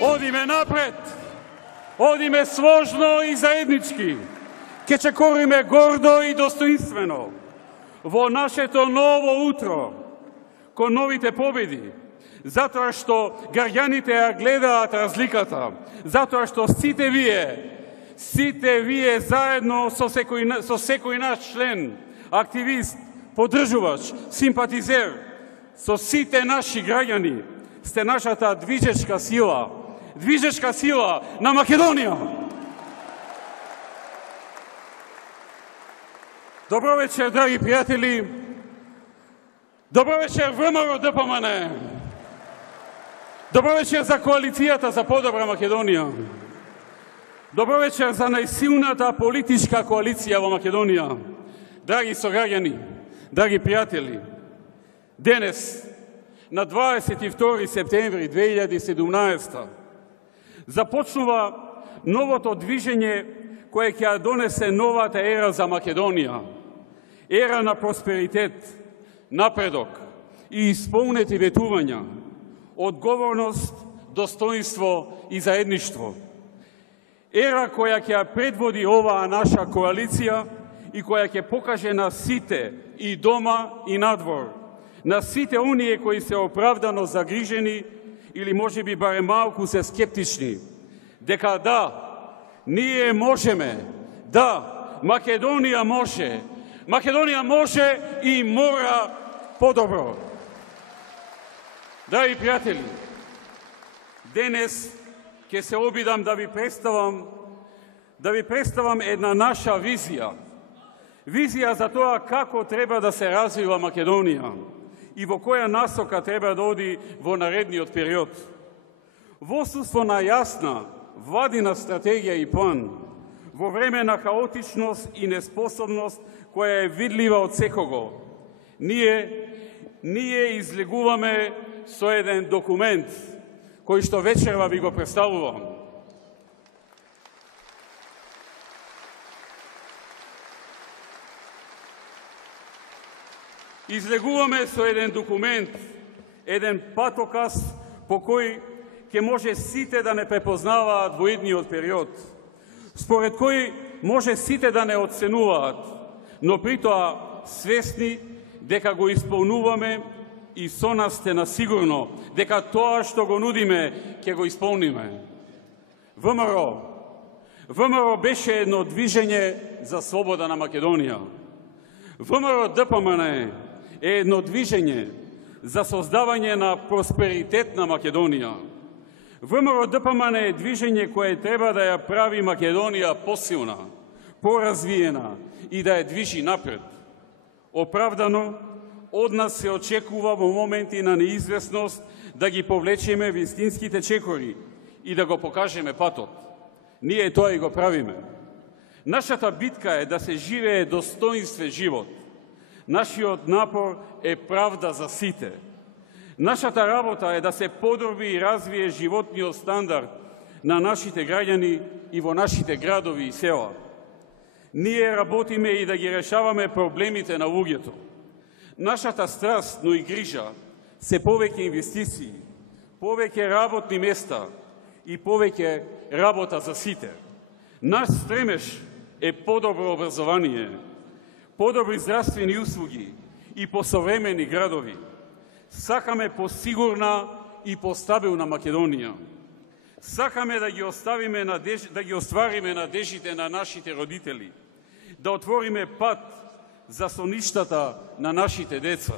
Одиме напред, одиме сложно и заеднички, ке ќе кориме гордо и достоинствено во нашето ново утро, кон новите победи, затоа што граѓаните ја гледаат разликата, затоа што сите вие заедно со секој наш член, активист, поддржувач, симпатизер, со сите наши граѓани, сте нашата движечка сила на Македонија. Добро вечер, драги пријатели. Добро вечер, ВМРО ДПМН. Добро вечер за коалицијата за подобра Македонија. Добро вечер за најсилната политичка коалиција во Македонија. Драги сограѓани, драги пријатели, денес, на 22 септември 2017, започнува новото движење кое ќе донесе новата ера за Македонија. Ера на просперитет, напредок и исполнети ветувања, одговорност, достоинство и заедништво. Ера која ќе предводи оваа наша коалиција и која ќе покаже на сите и дома и надвор, на сите оние кои се оправдано загрижени или можеби барем малку се скептични, дека да, ние можеме, да, Македонија може и мора подобро. Драги пријатели, денес ќе се обидам да ви представам една наша визија. Визија за тоа како треба да се развива Македонија и во која насока треба да оди во наредниот период. Во отсуство на јасна владина стратегија и план, во време на хаотичност и неспособност која е видлива од секого, ние излегуваме со еден документ кој што вечерва ви го представувам. Излегуваме со еден документ, еден патоказ по кој ќе може сите да не препознаваат во идниот период, според кој може сите да не оценуваат, но притоа свесни дека го исполнуваме и со нас сте на сигурно дека тоа што го нудиме ќе го исполниме. ВМРО беше едно движење за слобода на Македонија. ВМРО ДПМН е едно движење за создавање на просперитет на Македонија. ВМРО ДПМН е движење кое треба да ја прави Македонија посилна, поразвиена и да ја движи напред. Оправдано, од нас се очекува во моменти на неизвестност да ги повлечеме вистинските чекори и да го покажеме патот. Ние тоа и го правиме. Нашата битка е да се живее достоинствен живот. Нашиот напор е правда за сите. Нашата работа е да се подобри и развие животниот стандард на нашите граѓани и во нашите градови и села. Ние работиме и да ги решаваме проблемите на луѓето. Нашата страст, но и грижа се повеќе инвестиции, повеќе работни места и повеќе работа за сите. Наш стремеж е подобро образование, подобри здравствени услуги и посовремени градови. Сакаме посигурна и постабилна Македонија. Сакаме да ги оствариме надежите на нашите родители, да отвориме пат за соништата на нашите деца.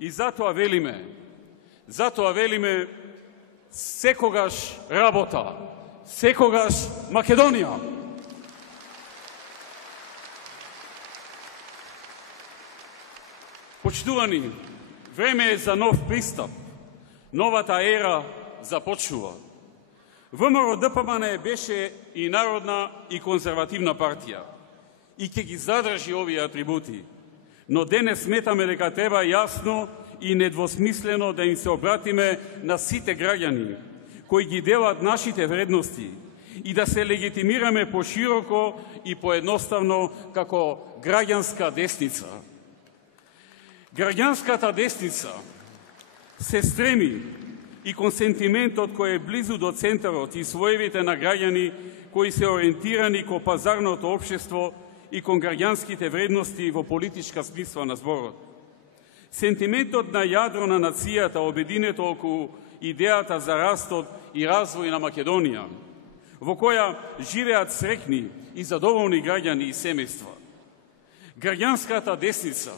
И затоа велиме секогаш работа, секогаш Македонија. Почитувани, време е за нов пристап. Новата ера започнува. ВМРО ДПМН беше и народна и конзервативна партија и ќе ги задржи овие атрибути. Но денес сметаме дека треба јасно и недвосмислено да им се обратиме на сите граѓани кои ги делат нашите вредности и да се легитимираме пошироко и поедноставно како граѓанска десница. Граѓанската десница се стреми и консентиментот кој е близу до центарот и своевите на граѓани кои се ориентирани ко пазарното општество и кон граѓанските вредности во политичка смисла на зборот. Сентиментот на јадро на нацијата обединето околу идејата за растот и развој на Македонија, во која живеат среќни и задоволни граѓани и семејства. Граѓанската десница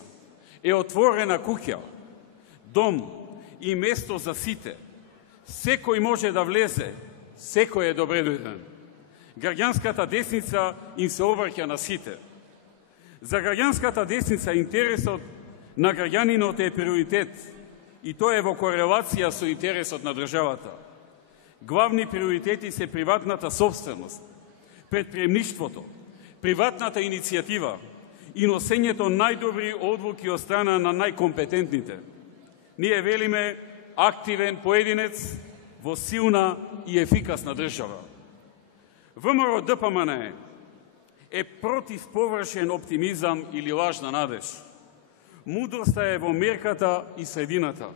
е отворена куќа, дом и место за сите. Секој може да влезе, секој е добре дојден. Граѓанската десница им се обраќа на сите. За граѓанската десница интересот на граѓанинот е приоритет и тоа е во корелација со интересот на државата. Главни приоритети се приватната собственост, предприемништвото, приватната иницијатива и носењето најдобри одлуки од страна на најкомпетентните. Ние велиме активен поединец во силна и ефикасна држава. ВМРО ДПМН е против површен оптимизам или лажна надеж. Мудроста е во мерката и средината.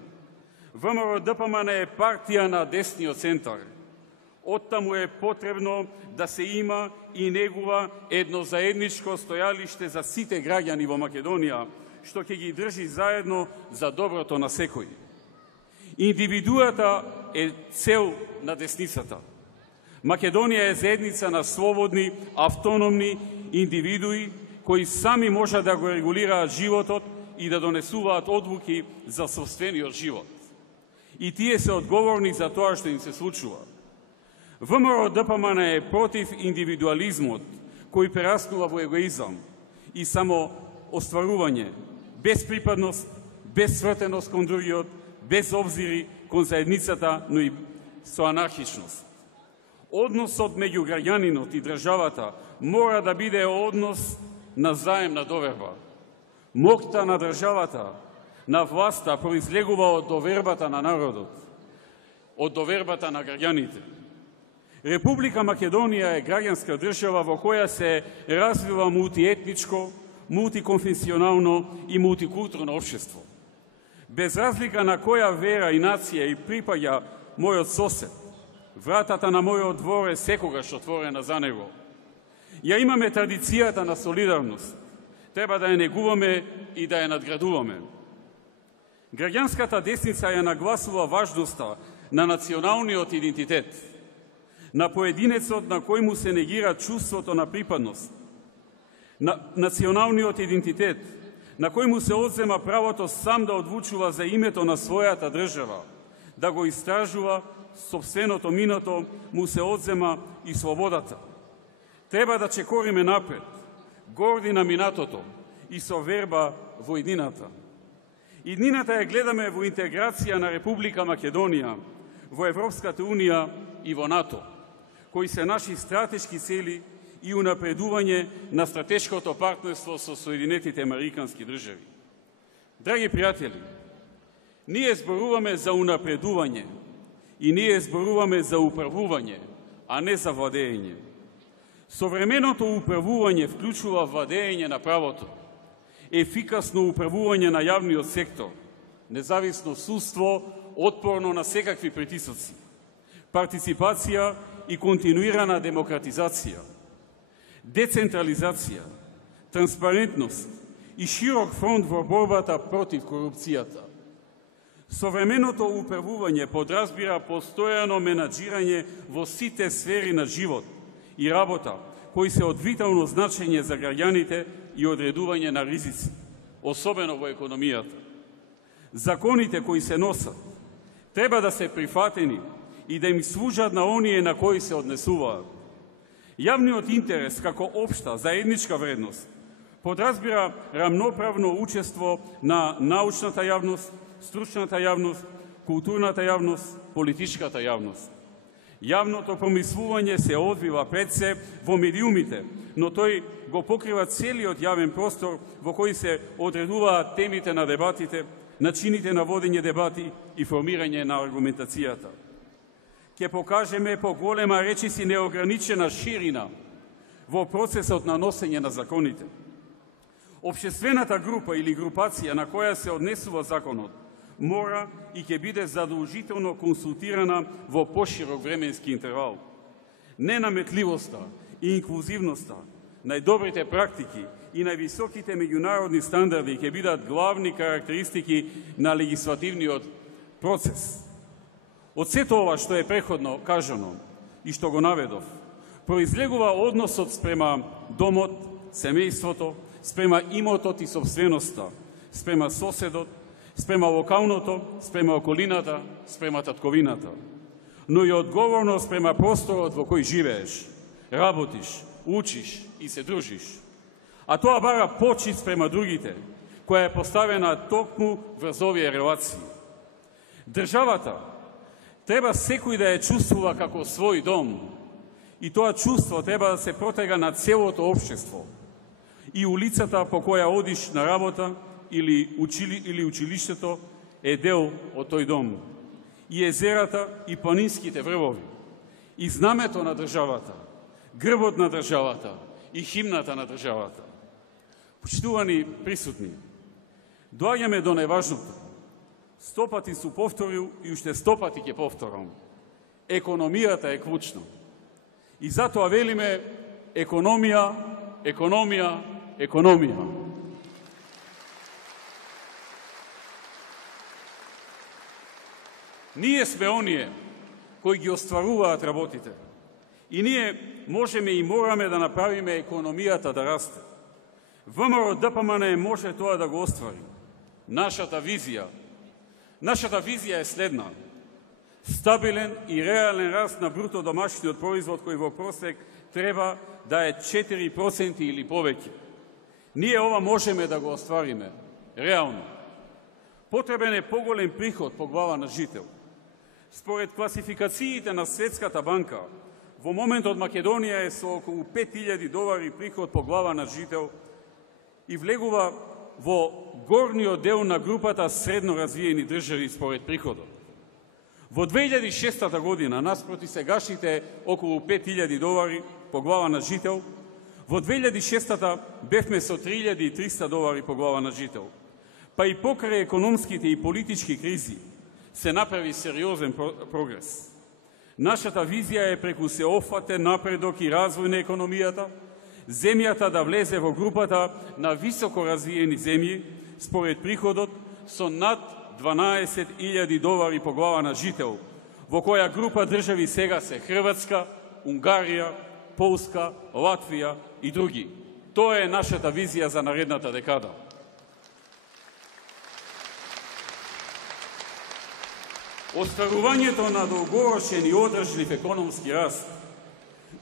ВМРО ДПМН е партија на десниот центар. Оттаму е потребно да се има и негува едно заедничко стојалиште за сите граѓани во Македонија, што ќе ги држи заедно за доброто на секој. Индивидуата е цел на десницата. Македонија е заедница на слободни, автономни индивидуи кои сами можат да го регулираат животот и да донесуваат одлуки за собствениот живот. И тие се одговорни за тоа што им се случува. ВМРО ДПМН е против индивидуализмот кој прераснува во егоизам и само остварување, без припадност, без свртеност кон другиот, без обзири кон заедницата, но и со анархичност. Односот меѓу граѓанинот и државата мора да биде однос на заемна доверба. Моќта на државата, на власта произлегува од довербата на народот, од довербата на граѓаните. Република Македонија е граѓанска држава во која се развива мултиетничко, мултиконфесионално и мултикултурно општество. Без разлика на која вера и нација и припаѓа мојот сосед, вратата на мојот двор е секогаш отворена за него. Ја имаме традицијата на солидарност. Треба да ја негуваме и да ја надградуваме. Граѓанската десница ја нагласува важноста на националниот идентитет, на поединецот на кој му се негира чувството на припадност, на националниот идентитет, на кој му се одзема правото сам да одлучува за името на својата држава, да го истражува собственото минато, му се одзема и слободата. Треба да чекориме напред, горди на минатото и со верба во иднината. Иднината ја гледаме во интеграција на Република Македонија, во Европската Унија и во НАТО, кои се наши стратешки цели и унапредување на стратешкото партнерство со Соединетите Американски држави. Драги пријатели, ние зборуваме за унапредување и ние зборуваме за управување, а не за владење. Современото управување вклучува владење на правото, ефикасно управување на јавниот сектор, независно судство, отпорно на секакви притисоци, партиципација и континуирана демократизација, децентрализација, транспарентност и широк фронт во борбата против корупцијата. Современото управување подразбира постојано менаџирање во сите сфери на живот и работа, кои се од витално значење за граѓаните и одредување на ризици, особено во економијата. Законите кои се носат треба да се прифатени и да им служат на оние на кои се однесуваат. Јавниот интерес како општа заедничка вредност подразбира рамноправно учество на научната јавност, стручната јавност, културната јавност, политичката јавност. Јавното промислување се одвива пред се во медиумите, но тој го покрива целиот јавен простор во кој се одредуваат темите на дебатите, начините на водење дебати и формирање на аргументацијата. Ќе покажеме поголема речиси неограничена ширина во процесот на носење на законите. Општествената група или групација на која се однесува законот мора и ќе биде задолжително консултирана во поширок временски интервал. Ненаметливоста и инклузивноста, најдобрите практики и највисоките меѓународни стандарди ќе бидат главни карактеристики на легислативниот процес. Од сето ова што е преходно кажано и што го наведов, произлегува односот спрема домот, семејството, спрема имотот и собственоста, спрема соседот, спрема локалното, спрема околината, спрема татковината, но и одговорност спрема просторот во кој живееш, работиш, учиш и се дружиш. А тоа бара почит спрема другите, која е поставена токму врз овие релации. Државата треба секој да ја чувствува како свој дом и тоа чувство треба да се протега на целото општество. И улицата по која одиш на работа или училиштето е дел од тој дом. И езерата и планинските врвови, и знамето на државата, грбот на државата и химната на државата. Почитувани присутни, доаѓаме до најважното. 100 пати су повторил и уште 100 пати ќе повторам. Економијата е клучна. И затоа велиме економија, економија, економија. Ние сме оние кои ги остваруваат работите. И ние можеме и мораме да направиме економијата да расте. ВМРО-ДПМН може тоа да го оствари. Нашата визија е следна. Стабилен и реален раст на бруто домашниот производ кој во просек треба да е 4% или повеќе. Ние ова можеме да го оствариме. Реално. Потребен е поголем приход по глава на жител. Според класификациите на Светската банка, во моментот Македонија е со околу $5,000 приход по глава на жител и влегува во горниот дел на групата средно развиени држави според приходот. Во 2006 година, наспроти сегашните околу $5,000 по глава на жител, во 2006 бевме со $3,300 по глава на жител. Па и покрај економските и политички кризи се направи сериозен прогрес. Нашата визија е преку сеопфатен напредок и развој на економијата, земјата да влезе во групата на високо развиени земји според приходот со над $12,000 по глава на жител, во која група држави сега се Хрватска, Унгарија, Полска, Латвија и други. Тоа е нашата визија за наредната декада. Остварувањето на долгорочен и одржлив економски раст,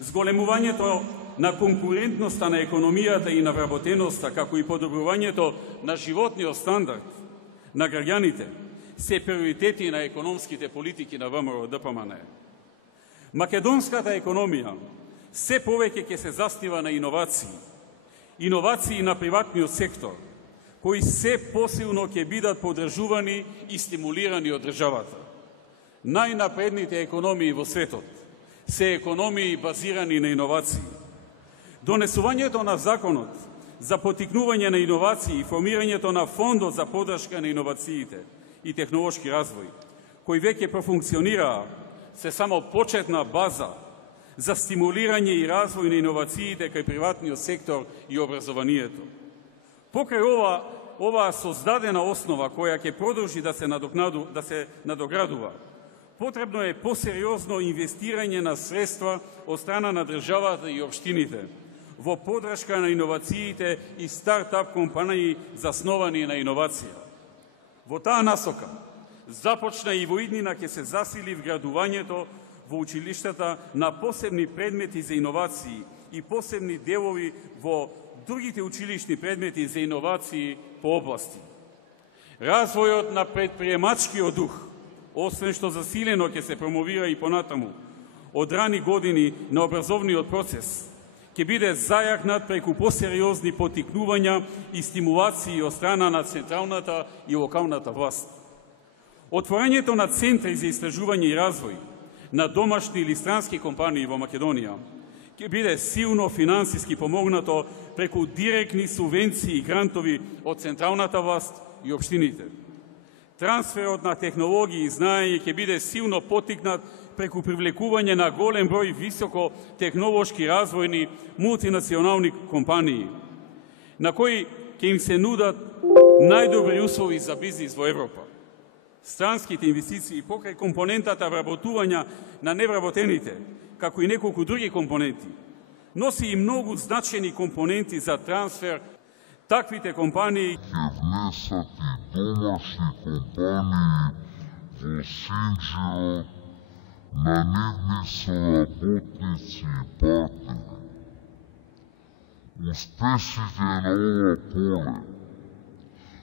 зголемувањето на конкурентноста на економијата и на вработеноста, како и подобрувањето на животниот стандард на граѓаните, се приоритети на економските политики на ВМРО-ДПМН. Македонската економија се повеќе ќе се заснива на иновации. Иновации на приватниот сектор, кои се посилно ќе бидат поддржувани и стимулирани од државата. Најнапредните економии во светот се економии базирани на иновации. Донесувањето на законот за поттикнување на иновации и формирањето на фондот за поддршка на иновациите и технолошки развој, кои веќе профункционираа, се само почетна база за стимулирање и развој на иновациите кај приватниот сектор и образованието. Покрај оваа создадена основа која ќе продолжи да се надоградува, потребно е посериозно инвестирање на средства од страна на државата и општините во поддршка на иновациите и стартап компании засновани на иновација. Во таа насока започна и во иднина ќе се засили вградувањето во училиштата на посебни предмети за иновации и посебни делови во другите училишни предмети за иновации по области. Развојот на предприемачкиот дух, освен што засилено ќе се промовира и понатаму, од рани години на образовниот процес, ќе биде зајакнат преку посериозни поттикнувања и стимулации од страна на централната и локалната власт. Отворањето на центри за истражување и развој на домашни или странски компании во Македонија ќе биде силно финансиски помогнато преку директни субвенции и грантови од централната власт и општините. Трансферот на технологии и знаење ќе биде силно поттикнат преку привлекување на голем број високо технолошки развојни мултинационални компании, на кои ќе им се нудат најдобри услови за бизнис во Европа. Странските инвестиции покрај компонентата вработувања на невработените, како и неколку други компоненти, носи и многу значени компоненти за трансфер. Таквите компании ќе внесат и домашни компании во Синџио, на нивни соработници и партнери. Успесите на ова поле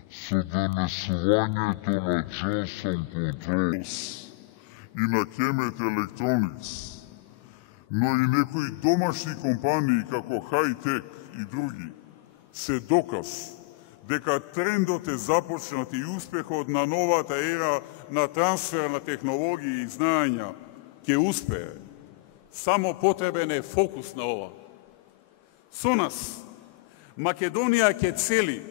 со донесувањето на Johnson Controls и на Kemet Electronics, но и некои домашни компании како High-Tech и други, се доказ дека трендот е започнат и успехот на новата ера на трансфер на технологии и знаења ќе успее. Само потребен е фокус на ова. Со нас, Македонија ќе цели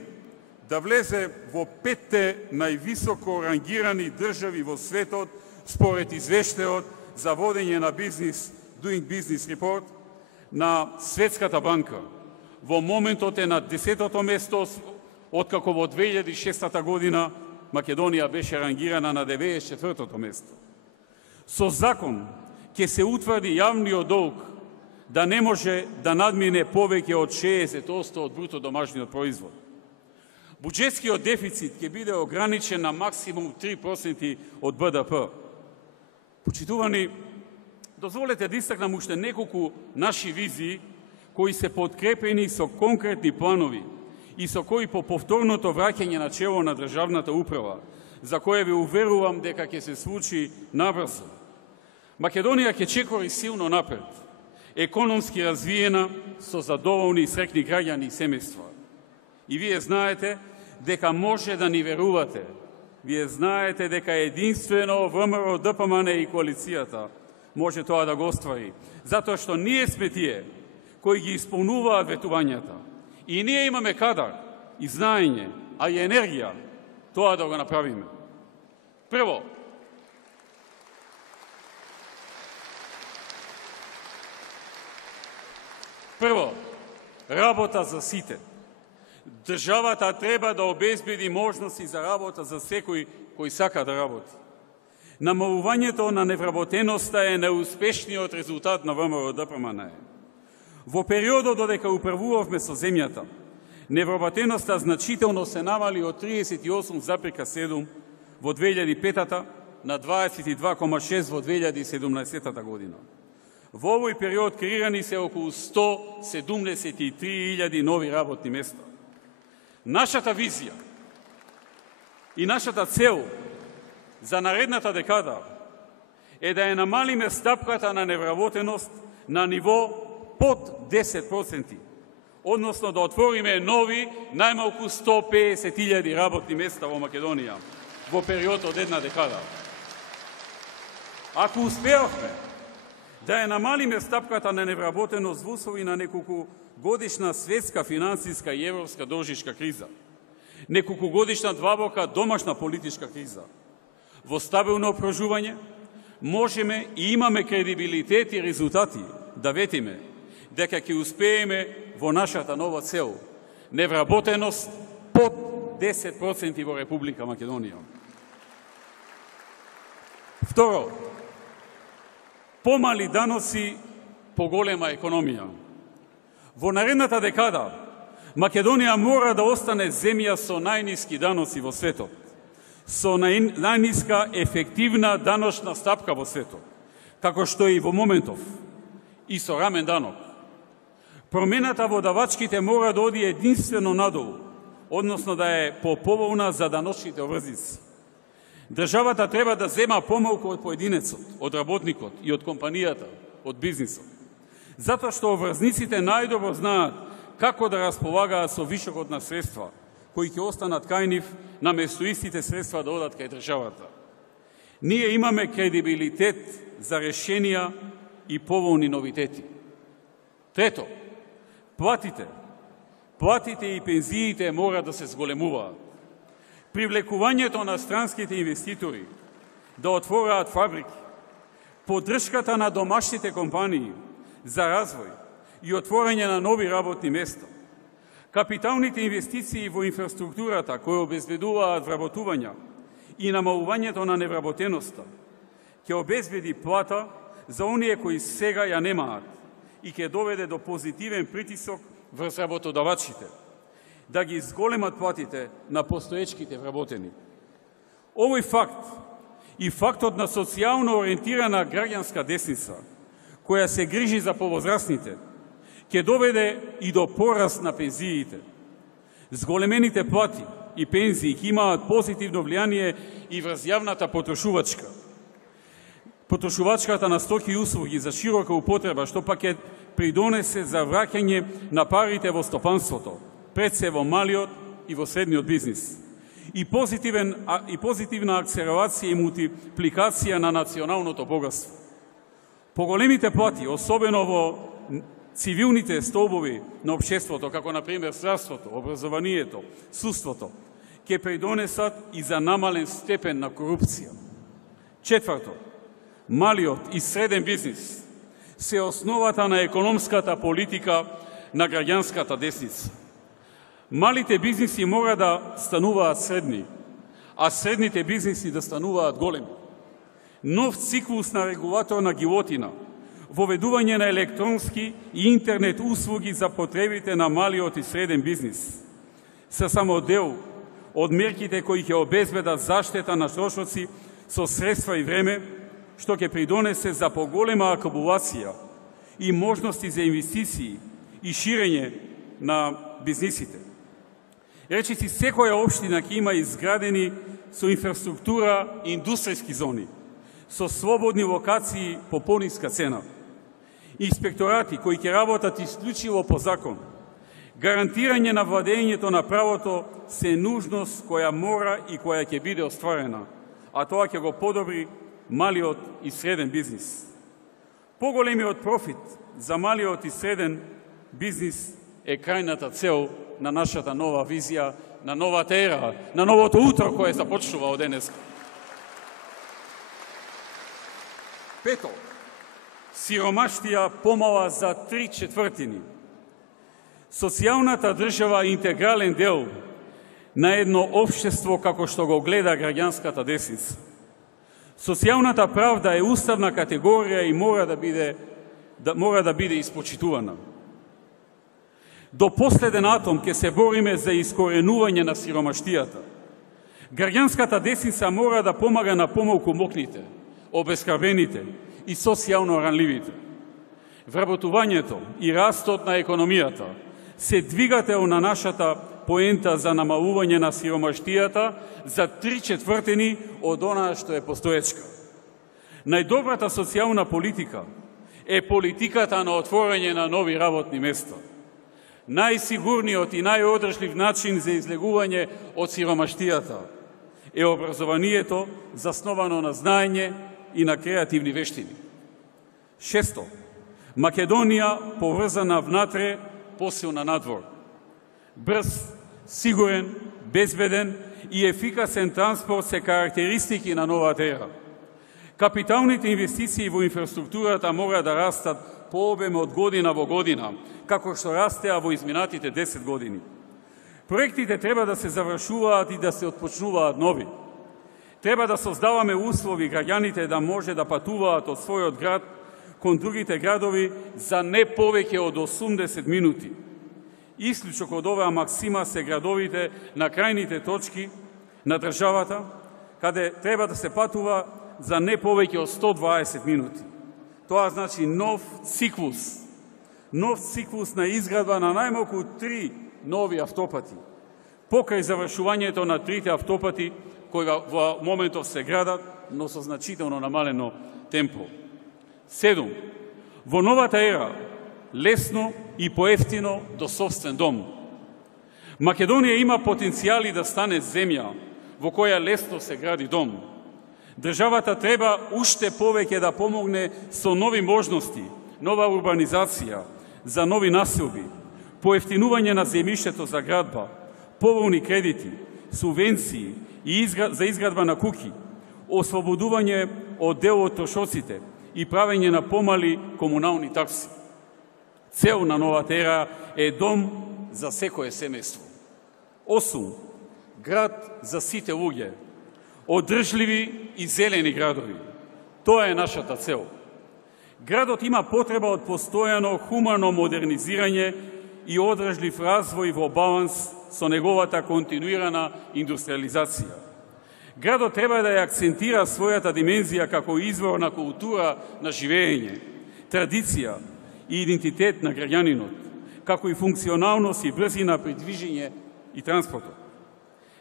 да влезе во 5 највисоко рангирани држави во светот според извештајот за водење на бизнис, Doing Business Report на Светската банка. Во моментот е на 10-то место, откако во 2006 година Македонија беше рангирана на 94-то место. Со закон ќе се утврди јавниот долг да не може да надмине повеќе од 60% од бруто домашниот производ. Буџетскиот дефицит ќе биде ограничен на максимум 3% од БДП. Почитувани, дозволете да истакнам уште неколку наши визии кои се подкрепени со конкретни планови и со кои по повторното враќање на чело на државната управа, за кое ви уверувам дека ќе се случи набрзо. Македонија ќе чекори силно напред, економски развиена, со задоволни и срекни граѓани и семејства. И вие знаете дека може да ни верувате. Вие знаете дека единствено ВМРО, ДПМН и коалицијата може тоа да го оствари, затоа што ние сме тие кои ги исполнуваат ветувањата. И ние имаме кадар и знаење, а и енергија тоа да го направиме. Прво, работа за сите. Државата треба да обезбеди можности за работа за секој кој сака да работи. Намалувањето на невработеноста е најуспешниот резултат на ВМРО ДПМН. Во периодот додека управувавме со земјата, невработеноста значително се намали од 38,7 во 2005 на 22,6 во 2017 година. Во овој период креирани се околу 173.000 нови работни места. Нашата визија и нашата цел за наредната декада е да ја намалиме стапката на невработеност на ниво под 10%, односно да отвориме нови најмалку 150.000 работни места во Македонија во период од една декада. Ако успеавме да ја намалиме стапката на невработеност во услови на неколку годишна светска финансиска и европска должничка криза, неколку годишна длабока домашна политичка криза, во стабилно опружување, можеме и имаме кредибилитет и резултати да ветиме дека ќе успееме во нашата нова цел – невработеност под 10% во Република Македонија. Второ, помали даноци, поголема економија. Во наредната декада Македонија мора да остане земја со најниски даноци во светот, со најниска ефективна даночна стапка во светот, како што е и во моментов, и со рамен данок. Промената во давачките мора да оди единствено надолу, односно да е поповолна за даночните обврзници. Државата треба да зема помалку од поединецот, од работникот и од компанијата, од бизнисот. Затоа што обврзниците најдобро знаат како да располагаат со вишокот на средства, кои ќе останат кај нив, наместо истите средства да одат кај државата. Ние имаме кредибилитет за решенија и поволни новитети. Трето, платите и пензиите мора да се зголемуваат. привлекувањето на странските инвеститори да отвораат фабрики, поддршката на домашните компании за развој и отворање на нови работни места, капиталните инвестиции во инфраструктурата кои обезбедуваат вработувања и намалувањето на невработеноста, ќе обезбеди плата за оние кои сега ја немаат и ќе доведе до позитивен притисок врз работодавачите, да ги изголемат платите на постоечките вработени. Овој факт и фактот на социјално ориентирана граѓанска десница, која се грижи за повозрасните, ќе доведе и до пораст на пензиите. Зголемените плати и пензии ќе имаат позитивно влијание и врз јавната потрошувачката на стоки и услуги за широка употреба, што пак ќе придонесе за враќање на парите во стопанството, пред се во малиот и во средниот бизнис, и позитивна акселерација и мултипликација на националното богатство. Поголемите плати, особено во цивилните столбови на општеството, како например здравството, образованието, судството, ќе придонесат и за намален степен на корупција. Четврто, малиот и среден бизнис се основата на економската политика на граѓанската десница. Малите бизниси мора да стануваат средни, а средните бизниси да стануваат големи. Нов циклус на регулаторна гилотина, воведување на електронски и интернет услуги за потребите на малиот и среден бизнис, се само дел од мерките кои ќе обезбедат заштита на трошоци со средства и време, што ќе придонесе за поголема акумулација и можности за инвестиции и ширење на бизнисите. Речиси, секоја општина ќе има изградени со инфраструктура индустријски зони, со слободни локации по пониска цена, инспекторати кои ќе работат исклучиво по закон. Гарантирање на владењето на правото се нужност која мора и која ќе биде остварена, а тоа ќе го подобри малиот и среден бизнис. Поголемиот профит за малиот и среден бизнис е крајната цел на нашата нова визија, на новата ера, на новото утро кое започнува од денес. Пето, сиромаштија помала за 3/4. Социјалната држава е интегрален дел на едно општество како што го гледа граѓанската десница. Социјалната правда е уставна категорија и мора да биде испочитувана. До последен атом ќе се бориме за искоренување на сиромаштијата. Граѓанската десница мора да помага на помалку мокните, обескрбените и социјално ранливите. Вработувањето и растот на економијата се двигател на нашата поента за намалување на сиромаштијата за 3/4 од онаа што е постоечка. Најдобрата социјална политика е политиката на отворање на нови работни места. Најсигурниот и најодржлив начин за излегување од сиромаштијата е образованието засновано на знаење и на креативни вештини. Шесто, Македонија поврзана внатре, посилна надвор. Брз, сигурен, безбеден и ефикасен транспорт се карактеристики на новата ера. Капиталните инвестиции во инфраструктурата мора да растат по обем од година во година, како што растеа во изминатите 10 години. Проектите треба да се завршуваат и да се отпочнуваат нови. Треба да создаваме услови граѓаните да може да патуваат од својот град кон другите градови за не повеќе од 80 минути. Исклучок од оваа максима се градовите на крајните точки на државата, каде треба да се патува за не повеќе од 120 минути. Тоа значи нов циклус на изградба на најмалку 3 нови автопати, покрај завршувањето на 3 автопати кои во моментов се градат, но со значително намалено темпо. 7. Во новата ера, лесно и поевтино до собствен дом. Македонија има потенцијали да стане земја во која лесно се гради дом. Државата треба уште повеќе да помогне со нови можности, нова урбанизација, за нови населби, поевтинување на земјиштето за градба, поволни кредити, субвенции и за изградба на куќи, ослободување од дел од трошоците и правење на помали комунални такси. Цел на новата ера е дом за секое семејство. 8. Град за сите луѓе. Одржливи и зелени градови. Тоа е нашата цел. Градот има потреба од постојано хумано модернизирање и одржлив развој во баланс со неговата континуирана индустриализација. Градот треба да ја акцентира својата димензија како извор на култура на живење, традиција и идентитет на граѓанинот, како и функционалност и брзина при движење и транспортот.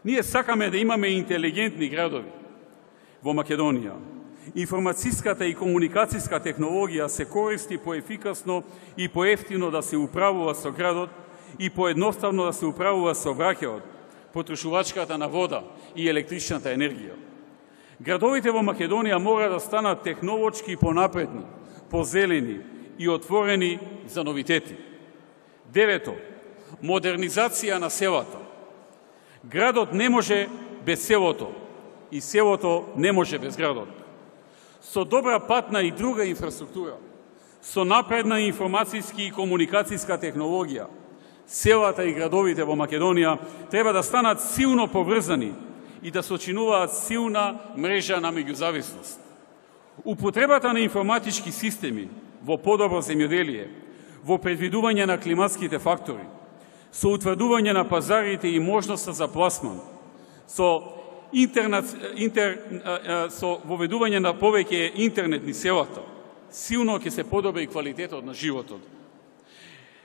Ние сакаме да имаме интелигентни градови во Македонија. Информацијската и комуникацијска технологија се користи поефикасно и поевтино да се управува со градот и поедноставно да се управува сообраќајот, потрошувачката на вода и електричната енергија. Градовите во Македонија мора да станат технолошки понапредни, позелени и отворени за новитети. 9. Модернизација на селата. Градот не може без селото и селото не може без градот. Со добра патна и друга инфраструктура, со напредна информацијски и комуникацијска технологија, селата и градовите во Македонија треба да станат силно поврзани и да сочинуваат силна мрежа на меѓузависност. Употребата на информатички системи во подобро земјоделие, во предвидување на климатските фактори, со утврдување на пазарите и можноста за пласман, со воведување на повеќе интернетни селата, силно ќе се подобри квалитетот на животот.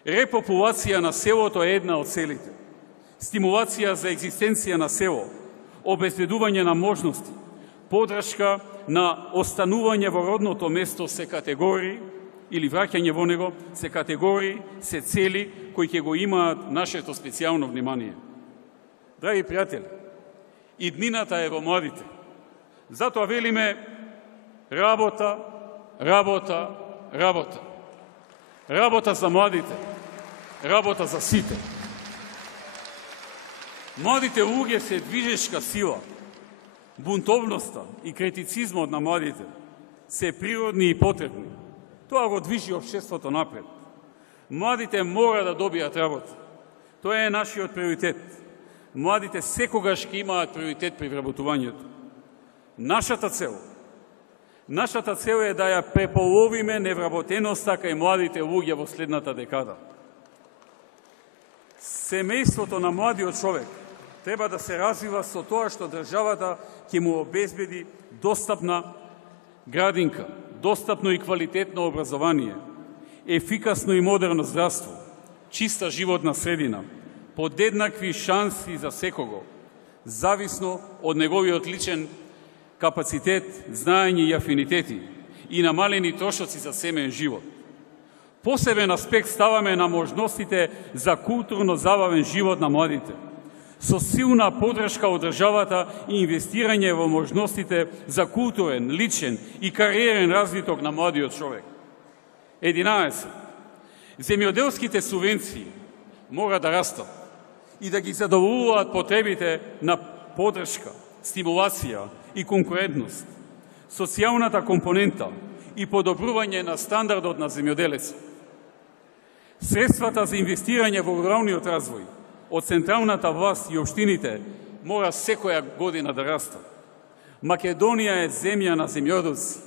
Репопулација на селото е една од целите. Стимулација за екзистенција на село, обезбедување на можности, подршка на останување во родното место се категории или враќање во него се категории, се цели кои ќе го имаат нашето специјално внимание. Драги пријатели, иднината е во младите. Затоа велиме работа, работа, работа. Работа за младите, работа за сите. Младите луѓе се движешка сила. Бунтовноста и критицизмот на младите се природни и потребни. Тоа го движи општеството напред. Младите мора да добијат работа. Тоа е нашиот приоритет. Младите секогаш ќе имаат приоритет при вработувањето. Нашата цел е да ја преполовиме невработеноста кај младите луѓе во следната декада. Семејството на младиот човек треба да се развива со тоа што државата ќе му обезбеди достапна градинка, достапно и квалитетно образование, ефикасно и модерно здравство, чиста животна средина, подеднакви шанси за секого, зависно од неговиот личен капацитет, знаење и афинитети и намалени трошоци за семеен живот. Посебен аспект ставаме на можностите за културно-забавен живот на младите, со силна подршка од државата и инвестирање во можностите за културен, личен и кариерен развиток на младиот човек. 11. Земјоделските субвенции мора да растат и да ги задоволуваат потребите на подршка, стимулација и конкурентност, социјалната компонента и подобрување на стандардот на земјоделецот. Средствата за инвестирање во руралниот развој од централната власт и општините мора секоја година да растат. Македонија е земја на земјоделци.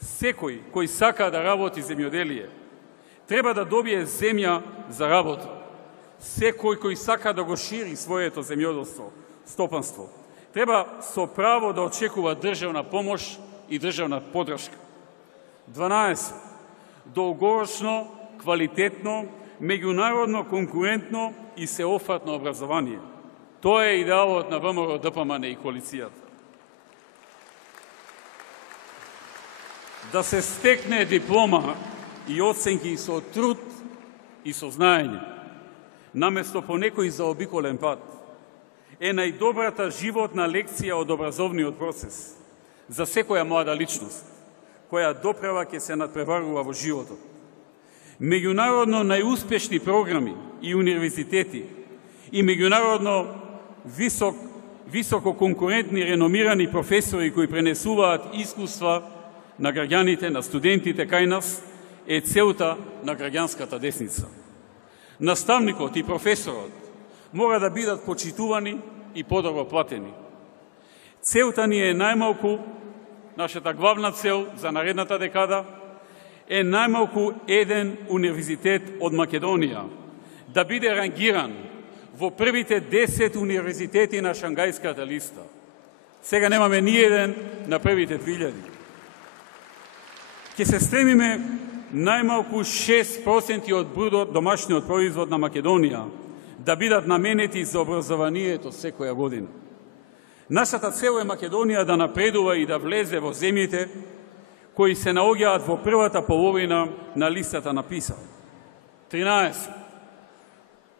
Секој кој сака да работи земјоделие треба да добие земја за работа. Секој кој сака да го шири своето земјоделство, стопанство, треба со право да очекува државна помош и државна подршка. 12. Долгорочно, квалитетно, меѓународно конкурентно и сеофатно образование. Тоа е идеалот на ВМРО, ДПМН и коалицијата. Да се стекне диплома и оценки со труд и со знаење, наместо по некој заобиколен пат, е најдобрата животна лекција од образовниот процес за секоја млада личност, која допрева ќе се надпреварува во животот. Меѓународно најуспешни програми и универзитети и меѓународно висок високо конкурентни, реномирани професори кои пренесуваат искуства на граѓаните, на студентите кај нас, е целта на граѓанската десница. Наставникот и професорот мора да бидат почитувани и подобро платени. Целта ни е најмалку, нашата главна цел за наредната декада, е најмалку еден универзитет од Македонија да биде рангиран во првите 10 универзитети на Шангајската листа. Сега немаме ни еден на првите 2000. Ке се стремиме најмалку 6% од брутот домашниот производ на Македонија да бидат наменети за образованието секоја година. Нашата цел е Македонија да напредува и да влезе во земјите кои се наоѓаат во првата половина на листата на ПИСА. 13.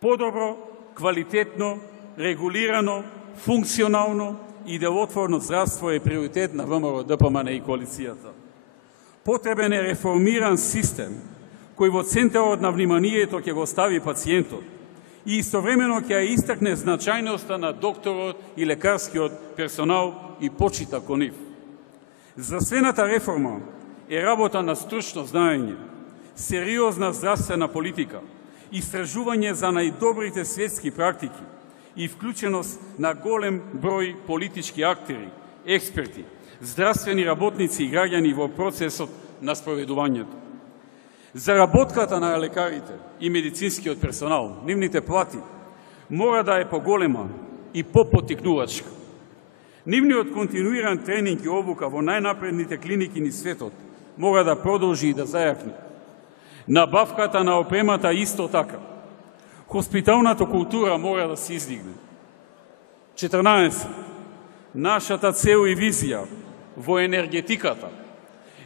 Подобро, квалитетно, регулирано, функционално и делотворно здравство е приоритет на ВМРО ДПМН и коалицијата. Потребен е реформиран систем кој во центарот на вниманието ќе го стави пациентот и истовремено ќе ја истакне значајноста на докторот и лекарскиот персонал и почита кон нив. Здравствената реформа е работа на стручно знаење, сериозна здравствена политика, истражување за најдобрите светски практики и вклученост на голем број политички актери, експерти, здравствени работници и граѓани во процесот на спроведувањето. Заработката на лекарите и медицинскиот персонал, нивните плати, мора да е поголема и попоттикнувачка. Нивниот континуиран тренинг и обука во најнапредните клиники низ светот мора да продолжи и да зајакне. Набавката на опремата исто така. Хоспиталната култура мора да се издигне. 14. Нашата цел и визија во енергетиката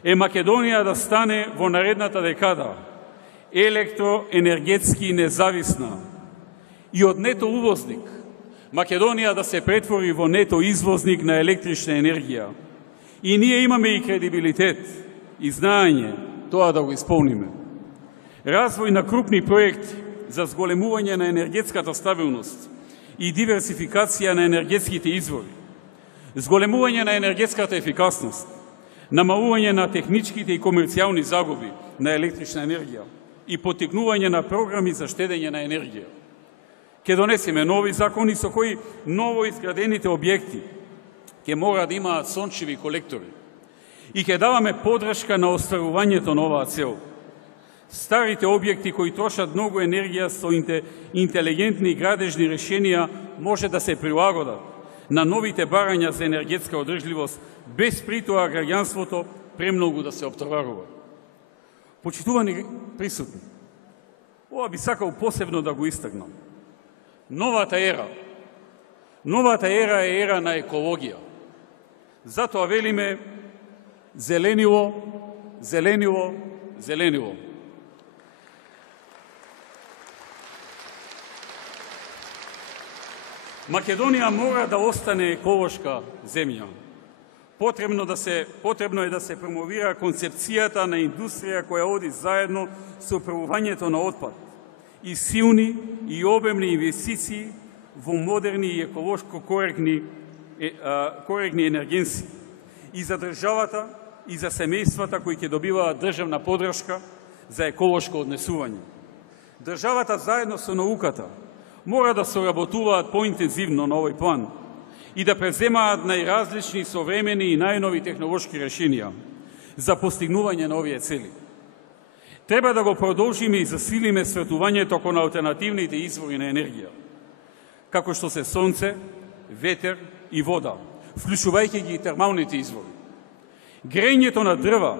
е Македонија да стане во наредната декада електроенергетски независна и од нето увозник Македонија да се претвори во нето извозник на електрична енергија. И ние имаме и кредибилитет и знаење тоа да го исполниме. Развој на крупни проекти за зголемување на енергетската стабилност и диверсификација на енергетските извори, зголемување на енергетската ефикасност, намалување на техничките и комерцијални загуби на електрична енергија и поттикнување на програми за штедење на енергија. Ке донесеме нови закони со кои ново изградените објекти ќе мора да имаат сончеви колектори и ќе даваме подршка на остварувањето на оваа цел. Старите објекти кои трошат многу енергија со интелигентни градежни решенија може да се прилагодат на новите барања за енергетска одржливост, без притоа граѓанството премногу да се оптоварува. Почитувани присутни, ова би сакал посебно да го истакнам. Новата ера е ера на екологија. Затоа велиме зеленило, зеленило, зеленило. Македонија мора да остане еколошка земја. Потребно е да се промовира концепцијата на индустрија која оди заедно со управувањето на отпад и силни и обемни инвестиции во модерни и еколошко коректни енергенси и за државата и за семејствата кои ќе добиваат државна подршка за еколошко однесување. Државата заедно со науката мора да соработуваат поинтензивно на овој план и да преземаат најразлични современи и најнови технолошки решенија за постигнување на овие цели. Треба да го продолжиме и засилиме свртувањето кон алтернативните извори на енергија, како што се сонце, ветер и вода, вклучувајќи ги и термалните извори. Грејењето на дрва,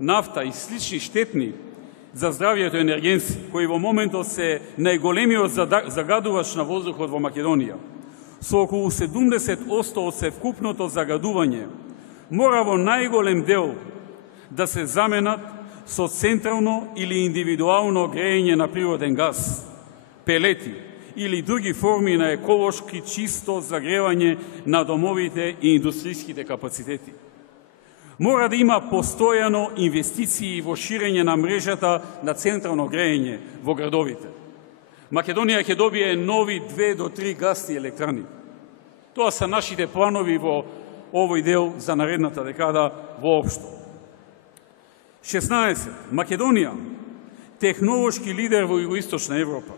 нафта и слични штетни за здравјето енергенси, кои во моментот се најголемиот загадувач на воздухот во Македонија, со околу 70% од севкупното загадување, мора во најголем дел да се заменат со централно или индивидуално грејење на природен газ, пелети или други форми на еколошки чисто загревање на домовите и индустријските капацитети. Мора да има постојано инвестиции во ширење на мрежата на централно грејење во градовите. Македонија ќе добие нови 2 до 3 гасни електрани. Тоа се нашите планови во овој дел за наредната декада воопшто. 16. Македонија, технолошки лидер во Југоисточна Европа.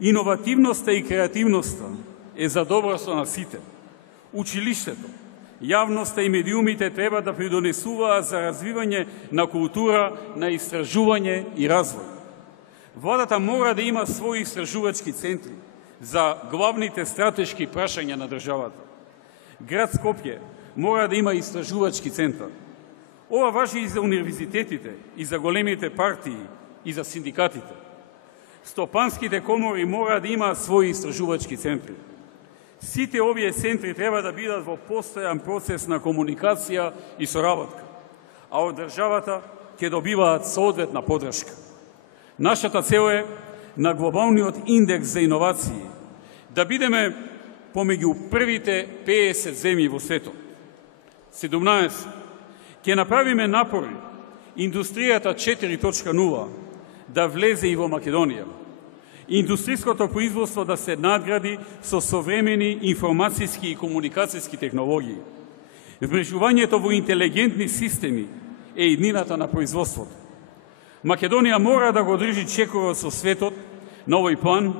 Иновативноста и креативноста е за доброто на сите. Училиштето, јавноста и медиумите треба да придонесуваат за развивање на култура, на истражување и развој. Владата мора да има своји истражувачки центри за главните стратешки прашања на државата. Град Скопје мора да има истражувачки центар. Ова важи и за универзитетите, и за големите партии, и за синдикатите. Стопанските комори мора да имаат своји истражувачки центри. Сите овие центри треба да бидат во постојан процес на комуникација и соработка, а од државата ќе добиваат соодветна подршка. Нашата цел е на глобалниот индекс за иновации да бидеме помеѓу првите 50 земји во светот. 17. Ќе направиме напори индустријата 4.0 да влезе и во Македонија. Индустриското производство да се надгради со современи информацијски и комуникацијски технологии. Вмрежувањето во интелигентни системи е иднината на производството. Македонија мора да го држи чекорот со светот на овој план,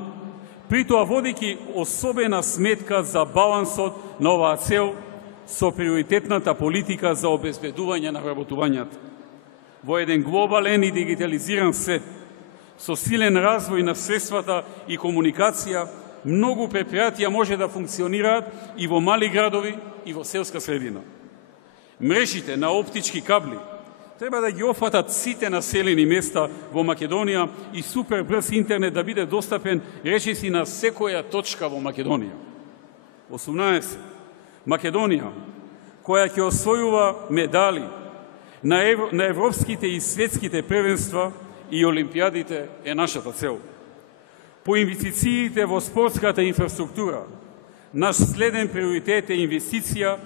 притоа водејќи особена сметка за балансот на оваа цел со приоритетната политика за обезбедување на вработувањата. Во еден глобален и дигитализиран свет, со силен развој на средствата и комуникација, многу предпријатија може да функционираат и во мали градови и во селска средина. Мрежите на оптички кабли треба да ги офатат сите населени места во Македонија и супер брз интернет да биде достапен речиси на секоја точка во Македонија. 18. Македонија, која ќе освојува медали на европските и светските првенства и олимпијадите е нашата цел. По инвестициите во спортската инфраструктура, наш следен приоритет е инвестиција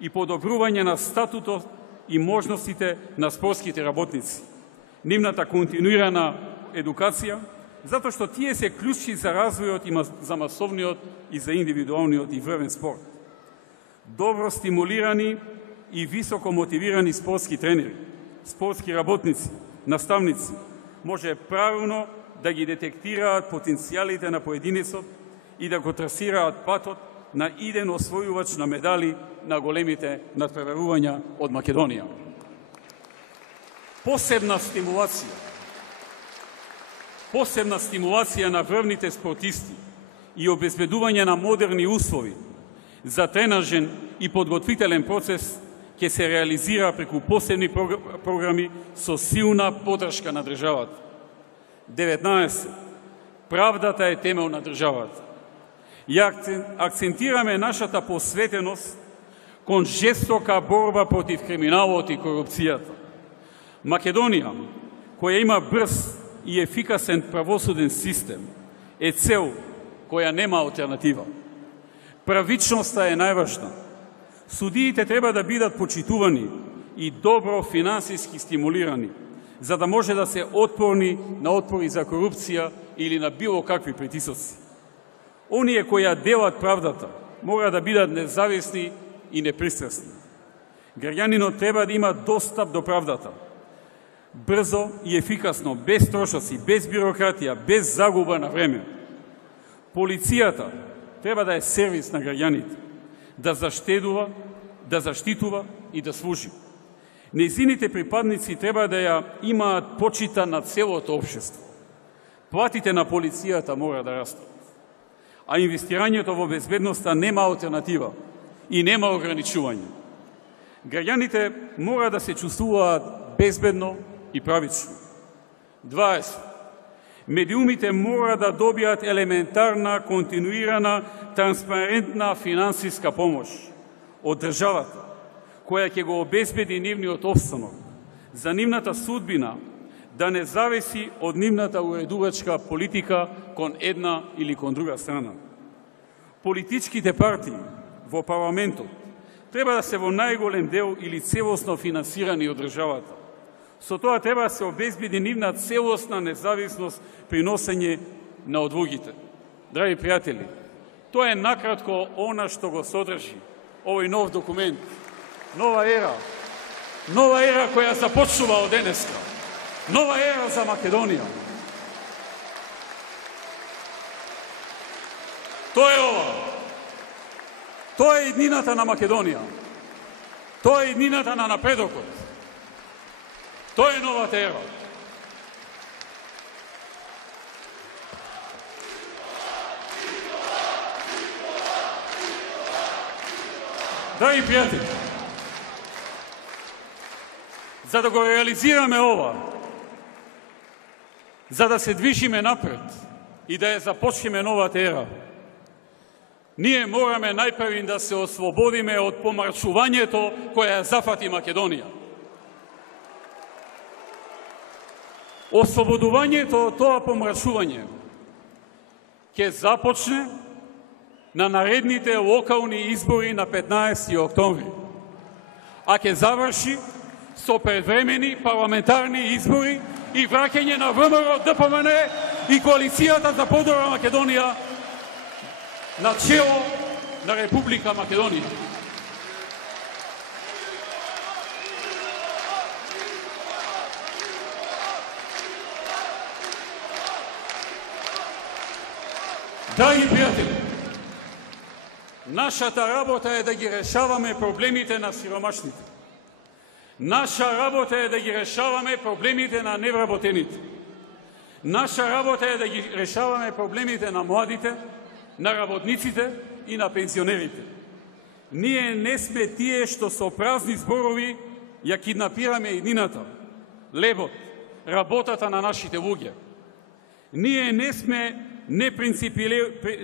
и подобрување на статутот и можностите на спортските работници, нивната континуирана едукација, затоа што тие се клучни за развојот и за масовниот и за индивидуалниот и врвен спорт. Добро стимулирани и високо мотивирани спортски тренери, спортски работници, наставници може правилно да ги детектираат потенцијалите на поединецот и да го трасираат патот на иден освојувач на медали на големите надпреварувања од Македонија. Посебна стимулација на врвните спортисти и обезбедување на модерни услови за тренажен и подготвителен процес ќе се реализира преку посебни програми со силна поддршка на државата. 19. Правдата е темел на државата. Ја акцентираме нашата посветеност кон жестока борба против криминалот и корупцијата. Македонија, која има брз и ефикасен правосуден систем, е цел која нема алтернатива. Правичноста е најважна. Судиите треба да бидат почитувани и добро финансиски стимулирани, за да може да се отпорни на отпори за корупција или на било какви притисоци. Оние кои ја делат правдата мора да бидат независни и непристрасни. Граѓанинот треба да има достап до правдата. Брзо и ефикасно, без трошоци, без бирократија, без загуба на време. Полицијата треба да е сервис на граѓаните, да заштитува и да служи. Нејзините припадници треба да ја имаат почита на целото општество. Платите на полицијата мора да растат. А инвестирањето во безбедноста нема алтернатива и нема ограничување. Граѓаните мора да се чувствуваат безбедно и правично. 20. Медиумите мора да добијат елементарна, континуирана, транспарентна финансиска помош од државата, која ќе го обезбеди нивниот опстанок, за нивната судбина да не зависи од нивната уредувачка политика кон една или кон друга страна. Политичките партии во парламентот треба да се во најголем дел или целосно финансирани од државата. Со тоа треба да се обезбеди нивна целосна независност при носење на одлугите. Драги пријатели, Тоа е накратко она што го содржи овој нов документ. Нова ера која започнува од денеска. Нова ера за Македонија. Тоа е ова. Тоа е иднината на Македонија. Тоа е иднината на напредокот. Тоа е новата ера. Драги пријатели, за да го реализираме ова, за да се движиме напред и да ја започнеме новата ера, ние мораме најпрви да се ослободиме од помрачувањето кое ја зафати Македонија. Ослободувањето од тоа помрачување ќе започне на наредните локални избори на 15 октомври, а ќе заврши со предвремени парламентарни избори и враќање на ВМРО, ДПМН и коалицијата за подобра Македонија на чело на Република Македонија. Драги пријатели, нашата работа е да ги решаваме проблемите на сиромашните. Наша работа е да ги решаваме проблемите на невработените. Наша работа е да ги решаваме проблемите на младите, на работниците и на пензионерите. Ние не сме тие што со празни зборови ја киднапираме иднината, лебот, работата на нашите луѓе. Ние не сме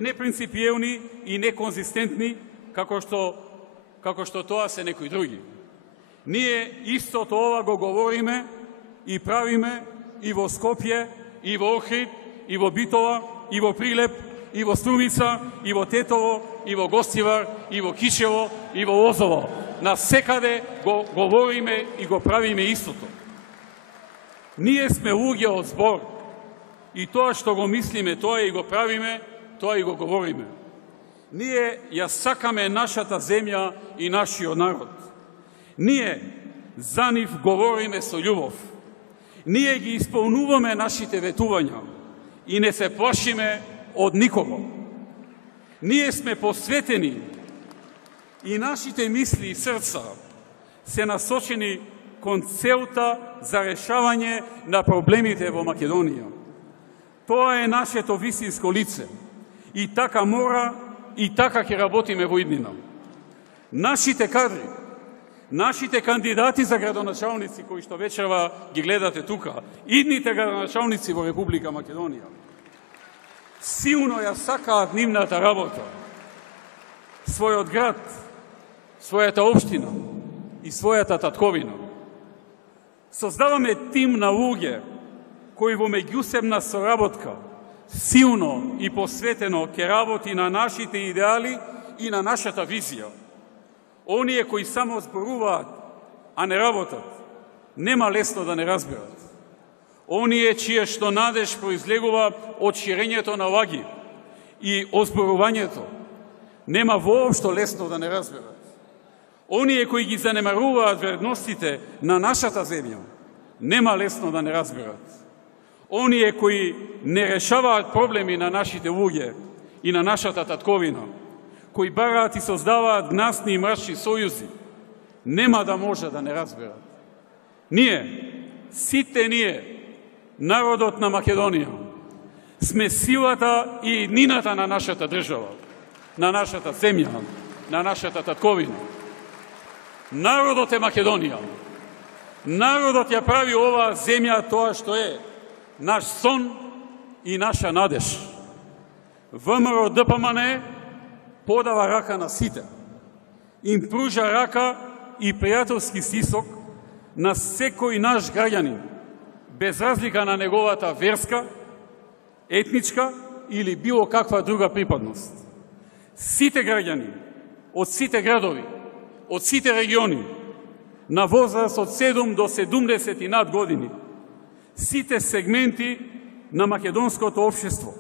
непринципиелни и неконзистентни, како што тоа се некои други. Ние истото ова го говориме и правиме и во Скопје, и во Охрид, и во Битола, и во Прилеп, и во Струмица, и во Тетово, и во Гостивар, и во Кичево, и во Лозово. Насекаде го говориме и го правиме истото. Ние сме луѓе од збор. И тоа што го мислиме, тоа и го правиме, тоа и го говориме. Ние ја сакаме нашата земја и нашиот народ. Ние за нив говориме со љубов. Ние ги исполнуваме нашите ветувања и не се плашиме од никого. Ние сме посветени и нашите мисли и срца се насочени кон целта за решавање на проблемите во Македонија. Тоа е нашето вистинско лице. И така мора, и така ќе работиме во иднина. Нашите кадри, нашите кандидати за градоначалници, кои што вечерва ги гледате тука, идните градоначалници во Република Македонија, силно ја сакаат нивната работа, својот град, својата општина и својата татковина. Создаваме тим на луѓе кој во меѓусебна соработка силно и посветено ќе работи на нашите идеали и на нашата визија. Оние кои само зборуваат, а не работат, нема лесно да не разберат. Оние чие што надеж произлегува од ширењето на лаги и озборувањето, нема воопшто лесно да не разберат. Оние кои ги занемаруваат вредностите на нашата земја, нема лесно да не разберат. Оние кои не решаваат проблеми на нашите луѓе и на нашата татковина, кои бараат и создаваат гнасни и мрачни сојузи, нема да може да не разберат. Ние, сите ние, народот на Македонија, сме силата и иднината на нашата држава, на нашата земја, на нашата татковина. Народот е Македонија. Народот ја прави оваа земја тоа што е, наш сон и наша надеж. ВМРО ДПМН подава рака на сите. Им пружа рака и пријателски стисок на секој наш граѓанин, без разлика на неговата верска, етничка или било каква друга припадност. Сите граѓани, од сите градови, од сите региони, на возраст од 7 до 70 и над години, сите сегменти на македонското општество,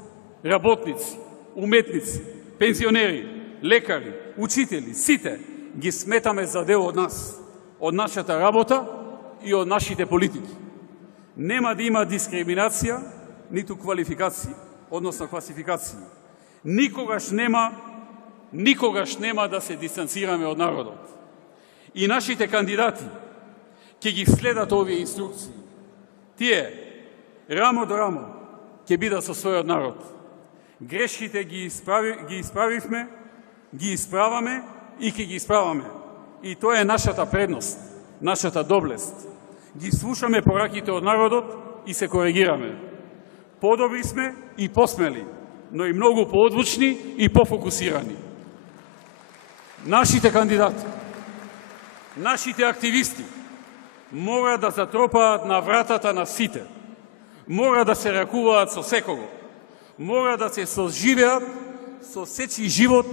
работници, уметници, пензионери, лекари, учители, сите ги сметаме за дел од нас, од нашата работа и од нашите политики. Нема да има дискриминација, ниту квалификации, односно класификации. Никогаш нема да се дистанцираме од народот. И нашите кандидати ќе ги следат овие инструкции. Тие, рамо до рамо, ќе бидат со својот народ. Грешките ги исправивме, ги исправаме и ќе ги исправаме. И тоа е нашата предност, нашата доблест. Ги слушаме пораките од народот и се коригираме. Подобри сме и посмели, но и многу поодвучни и пофокусирани. Нашите кандидати, нашите активисти мора да затропаат на вратата на сите, мора да се ракуваат со секого, мора да се соживеат со сечи живот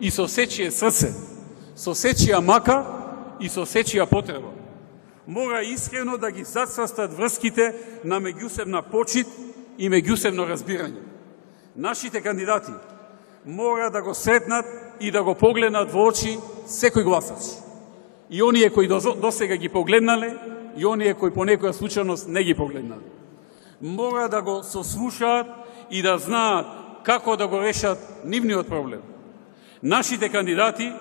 и со сечие срце, со сечија мака и со сечија потреба. Мора искрено да ги зацврстат врските на меѓусебна почит и меѓусебно разбирање. Нашите кандидати мора да го сретнат и да го погледнат во очи секој гласач. И оние кои досега ги погледнале, и оние кои по некоја случајност не ги погледнале. Мора да го сослушаат и да знаат како да го решат нивниот проблем. Нашите кандидати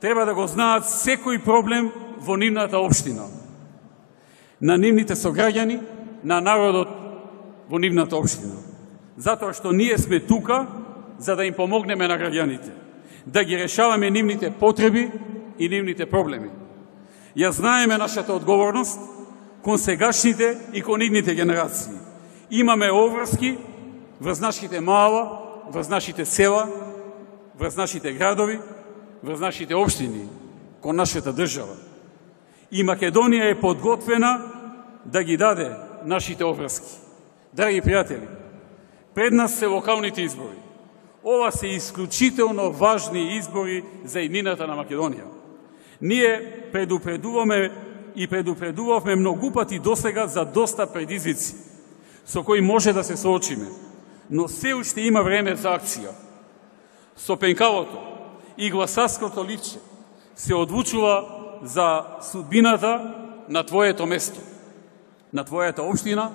треба да го знаат секој проблем во нивната општина, на нивните сограѓани, на народот во нивната општина. Затоа што ние сме тука за да им помогнеме на граѓаните, да ги решаваме нивните потреби и нивните проблеми. Ја знаеме нашата одговорност кон сегашните и кон идните генерации. Имаме обврски врз нашите мала, врз нашите села, врз нашите градови, врз нашите општини, кон нашата држава. И Македонија е подготвена да ги даде нашите обврски. Драги пријатели, пред нас се локалните избори. Ова се исклучително важни избори за иднината на Македонија. Ние предупредувавме многу пати досега за доста предизвици со кои може да се соочиме, но се уште има време за акција. Со пенкавото и гласаското ливче се одлучува за судбината на твоето место, на твојата општина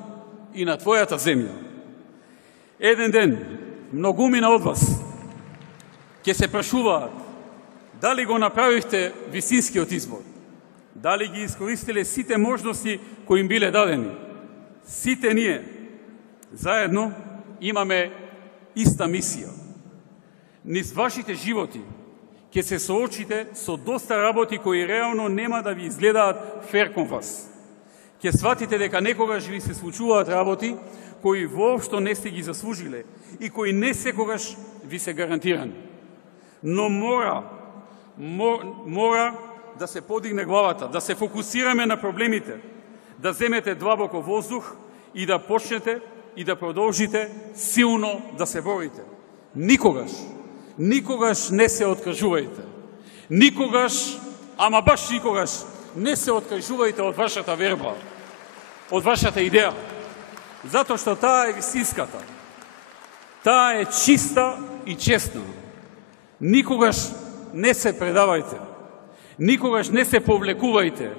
и на твојата земја. Еден ден многумина од вас ќе се прашуваат дали го направивте вистинскиот избор, дали ги искористиле сите можности кои им биле дадени. Сите ние заедно имаме иста мисија. Низ вашите животи ќе се соочите со доста работи кои реално нема да ви изгледаат фер кон вас. Ќе сватите дека некогаш ви се случуваат работи кои воопшто не сте ги заслужиле и кои не секогаш ви се гарантирани. Но мора да се подигне главата, да се фокусираме на проблемите, да земете длабоко воздух и да почнете и да продолжите силно да се борите. Никогаш не се откажувајте. Никогаш, ама баш никогаш, не се откажувајте од вашата верба, од вашата идеја. Затоа што таа е вистинската. Таа е чиста и честна. Никогаш не се предавајте. Никогаш не се повлекувајте.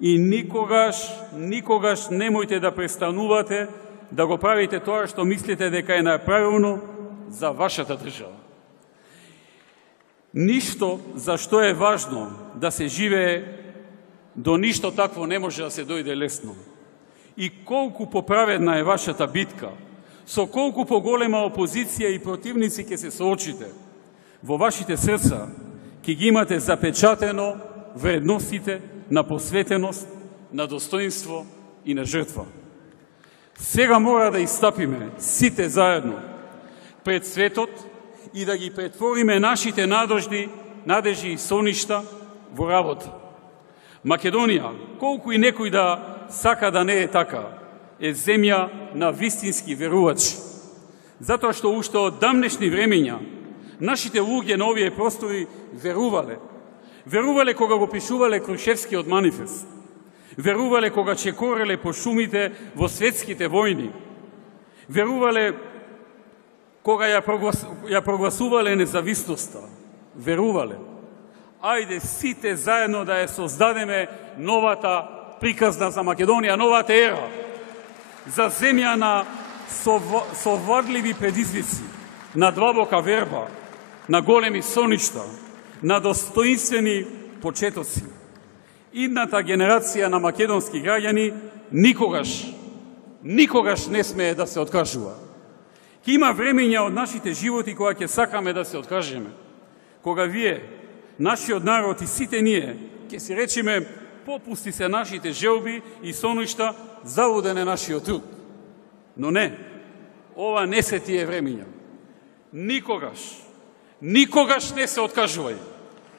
И никогаш немојте да престанувате да го правите тоа што мислите дека е најправилно за вашата држава. Ништо за што е важно да се живее, до ништо такво не може да се дојде лесно. И колку поправедна е вашата битка, со колку поголема опозиција и противници ќе се соочите, во вашите срца ќе ги имате запечатено вредностите на посветеност, на достоинство и на жртва. Сега мора да истапиме сите заедно пред светот и да ги претвориме нашите надежи и соништа во работа. Македонија, колку и некој да сака да не е така, е земја на вистински верувачи. Затоа што уште од дамнешни времења нашите луѓе на овие простори верувале. Верувале кога го пишувале Крушевскиот манифест. Верувале кога чекореле по шумите во светските војни. Верувале кога ја прогласувале независноста, верувале, ајде сите заедно да ја создадеме новата приказна за Македонија, новата ера, за земја на совладливи предизвици, на длабока верба, на големи соништа, на достоинствени почетоци. Идната генерација на македонски граѓани никогаш не смее да се откажува. Ќе има времења од нашите животи кога ќе сакаме да се откажеме. Кога вие, нашиот народ и сите ние, ќе си речеме попусти се нашите желби и соништа, залуден е нашиот труд. Но не, ова не се тие времења. Никогаш не се откажувај.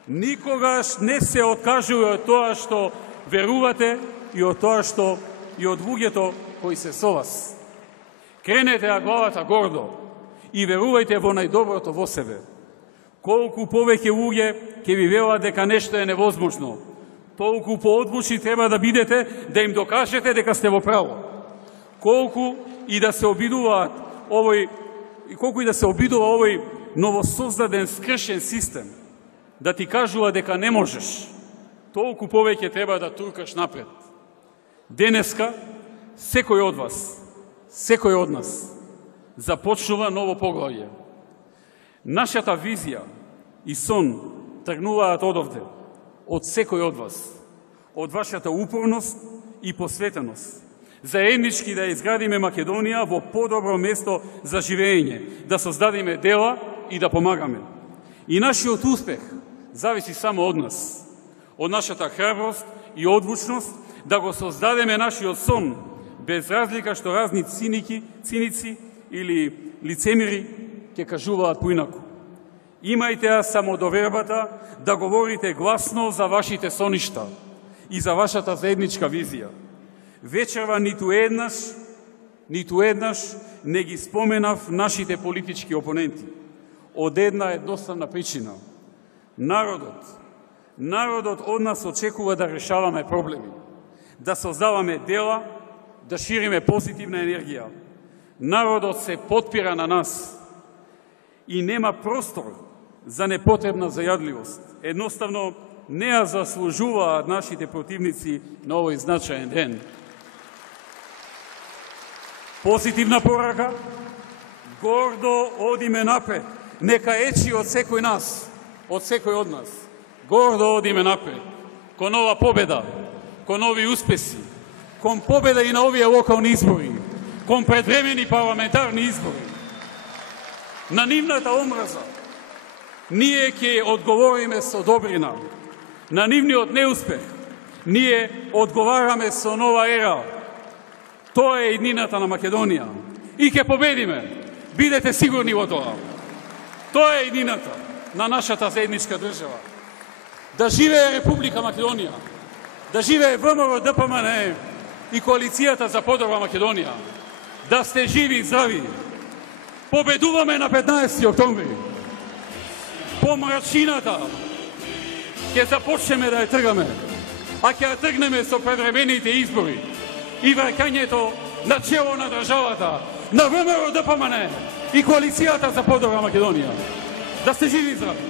Никогаш не се откажувај од тоа што верувате и од тоа што и од луѓето кои се со вас. Кренете ја главата гордо и верувајте во најдоброто во себе. Колку повеќе луѓе ќе ви велат дека нешто е невозможно, толку поодлучни треба да бидете да им докажете дека сте во право. Колку и да се обидува овој новосоздаден скршен систем да ти кажува дека не можеш, толку повеќе треба да туркаш напред. Денеска секој од вас, секој од нас започнува ново поглавје. Нашата визија и сон тргнуваат одовде, од секој од вас, од вашата упорност и посветеност, заеднички да изградиме Македонија во подобро место за живење, да создадиме дела и да помагаме. И нашиот успех зависи само од нас, од нашата храброст и одлучност да го создадеме нашиот сон, без разлика што разни циници или лицемири ќе кажуваат поинаку. Имајте ја самодовербата да говорите гласно за вашите соништа и за вашата заедничка визија. Вечерва ниту еднаш не ги споменав нашите политички опоненти. Од една едноставна причина. Народот од нас очекува да решаваме проблеми, да создаваме дела, да шириме позитивна енергија. Народот се потпира на нас и нема простор за непотребна зајадливост. Едноставно не ја заслужуваат нашите противници на овој значаен ден. Позитивна порака, гордо одиме напред. Нека ечи од секој нас, од секој од нас. Гордо одиме напред, кон нова победа, кон нови успеси, кон победа и на овие локални избори, кон предвремени парламентарни избори. На нивната омраза ние ќе одговориме со добрина. На нивниот неуспех ние одговараме со нова ера. Тоа е иднината на Македонија. И ќе победиме. Бидете сигурни во тоа. Тоа е иднината на нашата заедничка држава. Да живее Република Македонија. Да живее ВМРО, ДПМН и Коалицијата за подобра Македонија. Да сте живи и здрави. Победуваме на 15 октомври. По мрачината ќе започнеме да ја тргаме, а ќе ја тргнеме со предвремените избори и враќањето на чело на државата, на ВМРО, ДПМН и Коалицијата за подобра Македонија. Да сте живи и здрави!